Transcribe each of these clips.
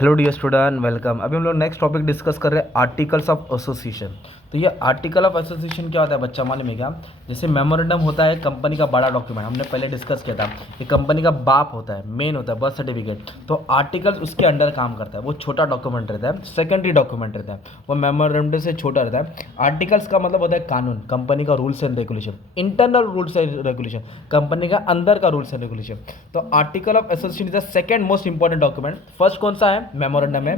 Hello dear student, welcome. अभी हम लोग नेक्स्ट टॉपिक डिस्कस कर रहे हैं आर्टिकल्स ऑफ एसोसिएशन। तो ये आर्टिकल ऑफ एसोसिएशन क्या होता है बच्चा, मालूम है क्या? जैसे मेमोरेंडम होता है कंपनी का बड़ा डॉक्यूमेंट, हमने पहले डिस्कस किया था। ये कंपनी का बाप होता है, मेन होता है, बर्थ सर्टिफिकेट। तो आर्टिकल्स उसके अंडर काम करता है, वो छोटा डॉक्यूमेंट रहता है, सेकेंडरी डॉक्यूमेंट रहता है, वो मेमोरेंडम से छोटा रहता है। आर्टिकल्स का मतलब होता है कानून, कंपनी का rules and regulation, internal rules and regulation, company का अंदर का रूल्स एंड रेगुलेशन। तो article of association is the second most important document. First कौन सा है? मेमोरेंडम है,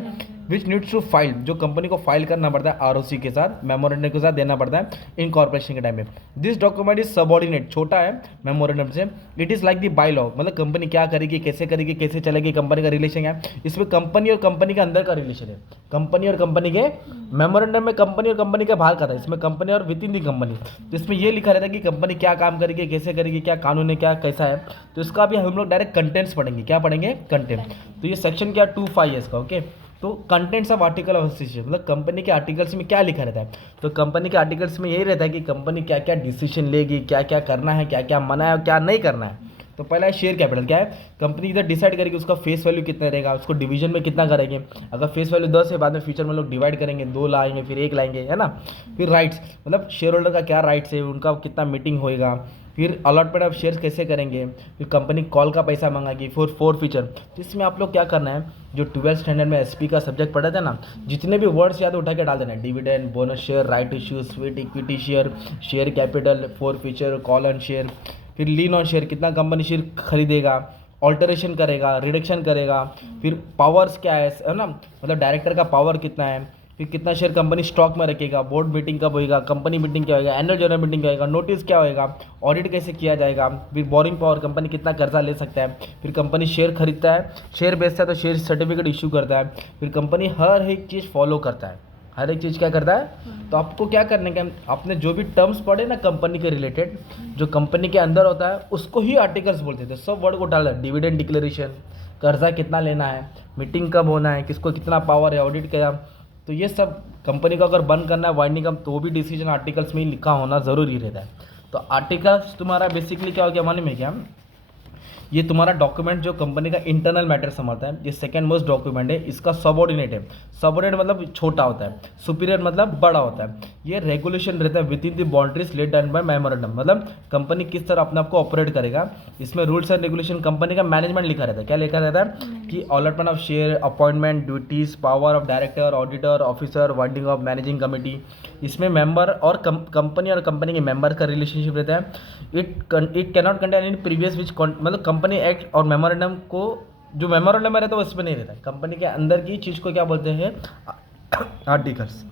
विच नीड्स टू फाइल, जो कंपनी को फाइल करना पड़ता है आरओसी के साथ, मेमोरेंडम के साथ देना पड़ता है इनकॉर्पोरेशन के टाइम में। दिस डॉक्यूमेंट इज सबऑर्डिनेट, छोटा है मेमोरेंडम से। It is like the by law, मतलब कंपनी क्या करेगी, कैसे चलेगी, कंपनी का रिलेशन है। इसमें कंपनी और कंपनी के अंदर का रिलेशन है, कंपनी और कंपनी के। मेमोरेंडम में कंपनी और कंपनी का बाहर का था, इसमें कंपनी और विद इन दी कंपनी। तो इसमें ये लिखा रहता है कि कंपनी क्या काम करेगी, कैसे करेगी, क्या कानून है, क्या कैसा है। तो इसका भी हम लोग डायरेक्ट कंटेंट्स पढ़ेंगे। क्या पढ़ेंगे? कंटेंट। तो ये सेक्शन क्या 2(5) का, ओके। तो contents of article of association, मतलब कंपनी के आर्टिकल्स में क्या लिखा रहता है। तो कंपनी के आर्टिकल्स में यही रहता है कि कंपनी क्या क्या डिसीजन लेगी, क्या क्या करना है, क्या क्या मना है और क्या नहीं करना है। तो पहला है शेयर कैपिटल। क्या है? कंपनी इधर डिसाइड करेगी उसका फेस वैल्यू कितना रहेगा, उसको डिवीजन में कितना करेंगे। अगर फेस वैल्यू 10 है, बाद में फ्यूचर में लोग डिवाइड करेंगे, 2 लाएंगे, फिर 1 लाएंगे, है ना। फिर राइट्स, मतलब शेयर होल्डर का क्या राइट्स है, उनका कितना मीटिंग होएगा। फिर अलॉटमेंट ऑफ शेयर्स कैसे करेंगे। फिर कंपनी कॉल का पैसा मंगाएगी। Four feature. तो इसमें आप लोग क्या करना है, जो 12th स्टैंडर्ड में एसपी का सब्जेक्ट पढ़ा था ना, जितने भी वर्ड्स याद उठा के डाल देना है। Dividend, bonus share, right issue, sweet equity share, share capital, 4 feature, call on share. फिर लीन ऑन शेयर, कितना कंपनी शेयर खरीदेगा, ऑल्टरेशन करेगा, रिडक्शन करेगा। फिर पावर्स क्या है ना, मतलब डायरेक्टर का पावर कितना है। फिर कितना शेयर कंपनी स्टॉक में रखेगा, बोर्ड मीटिंग कब होएगा, कंपनी मीटिंग क्या होएगा, एनुअल जनरल मीटिंग क्या होएगा, नोटिस क्या होएगा, ऑडिट कैसे किया जाएगा। फिर बोरिंग पावर, कंपनी कितना कर्जा ले सकता है। फिर कंपनी शेयर खरीदता है, शेयर बेचता है तो शेयर सर्टिफिकेट इशू करता है। फिर कंपनी हर एक चीज़ फॉलो करता है, हर एक चीज़ क्या करता है। तो आपको क्या करने का, आपने जो भी टर्म्स पढ़े ना कंपनी के रिलेटेड, जो कंपनी के अंदर होता है उसको ही आर्टिकल्स बोलते थे। सब वर्ड को डाला, डिविडेंड डिक्लेरेशन, कर्जा कितना लेना है, मीटिंग कब होना है, किसको कितना पावर है, ऑडिट क्या। तो ये सब कंपनी को अगर बंद करना है, वाइंडिंग अप, तो भी डिसीजन आर्टिकल्स में ही लिखा होना ज़रूरी रहता है। तो आर्टिकल्स तुम्हारा बेसिकली क्या हो गया, मालूम है क्या? ये तुम्हारा डॉक्यूमेंट जो कंपनी का इंटरनल मैटर समझता है। ये सेकंड मोस्ट डॉक्यूमेंट है, इसका सबऑर्डिनेट है। सबऑर्डिनेट मतलब छोटा होता है, सुपीरियर मतलब बड़ा होता है। ये रेगुलेशन रहता है within the boundaries laid down by memorandum, मतलब कंपनी किस तरह अपने आप को ऑपरेट करेगा। इसमें रूल्स एंड रेगुलेशन, कंपनी का मैनेजमेंट लिखा रहता है। क्या लिखा रहता है कि allotment of share, appointment, duties, power of director, auditor, officer, winding of managing committee. इसमें मेंबर और कंपनी और कंपनी के मेंबर का रिलेशनशिप रहता है। It cannot contain in previous which, मतलब कंपनी एक्ट और मेमोरेंडम को, जो मेमोरेंडम में रहता है वो इसमें नहीं रहता है। कंपनी के अंदर की चीज़ को क्या बोलते हैं? आर्टिकल्स।